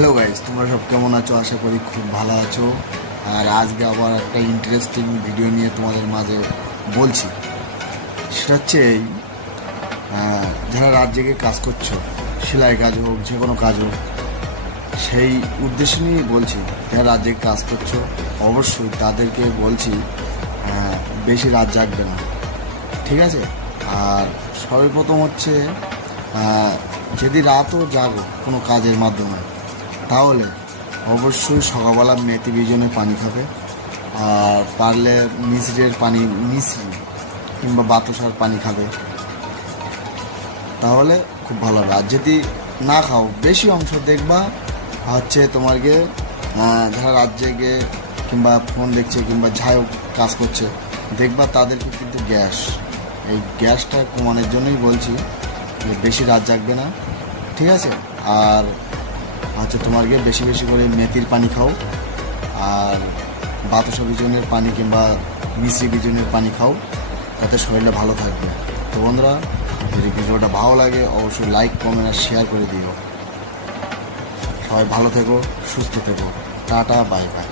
Hello guys, তোমরা সব কেমন আছো? আশা করি খুব ভালো আছো। আর আজকে আবার একটা ইন্টারেস্টিং ভিডিও নিয়ে তোমাদের মাঝে বলছি। সেটা হচ্ছে এই, যারা রাত জেগে কাজ করছো, সেলাই কাজ হোক, যে কোনো কাজ হোক, সেই উদ্দেশ্য নিয়েই বলছি। যারা রাত জেগে কাজ করছো, অবশ্যই তাদেরকে বলছি বেশি রাত জাগবে না, ঠিক আছে? আর সর্বপ্রথম হচ্ছে, যদি রাতও জাগো কোনো কাজের মাধ্যমে, তাহলে অবশ্যই সকালবেলা মেথি বিজনে পানি খাবে। আর পারলে মিশ্রির পানি, মিশ্রি কিংবা বাতাসার পানি খাবে, তাহলে খুব ভালো হবে। আর যদি না খাও, বেশি অংশ দেখবা হচ্ছে তোমাকে, যারা রাত জেগে কিংবা ফোন দেখছে কিংবা যাই হোক কাজ করছে, দেখবা তাদেরকে কিন্তু এই গ্যাসটা কমানোর জন্যই বলছি যে বেশি রাত জাগবে না, ঠিক আছে? আর হচ্ছে তোমাকে বেশি বেশি করে মেথির পানি খাও, আর বাতাসা বিজনের পানি কিংবা মিশ্রি বিজনের পানি খাও, তাতে শরীরটা ভালো থাকবে। তো বন্ধুরা, যদি ভিডিওটা ভালো লাগে অবশ্যই লাইক, কমেন্ট আর শেয়ার করে দিও। সবাই ভালো থেকো, সুস্থ থেকো। Tata, bye bye.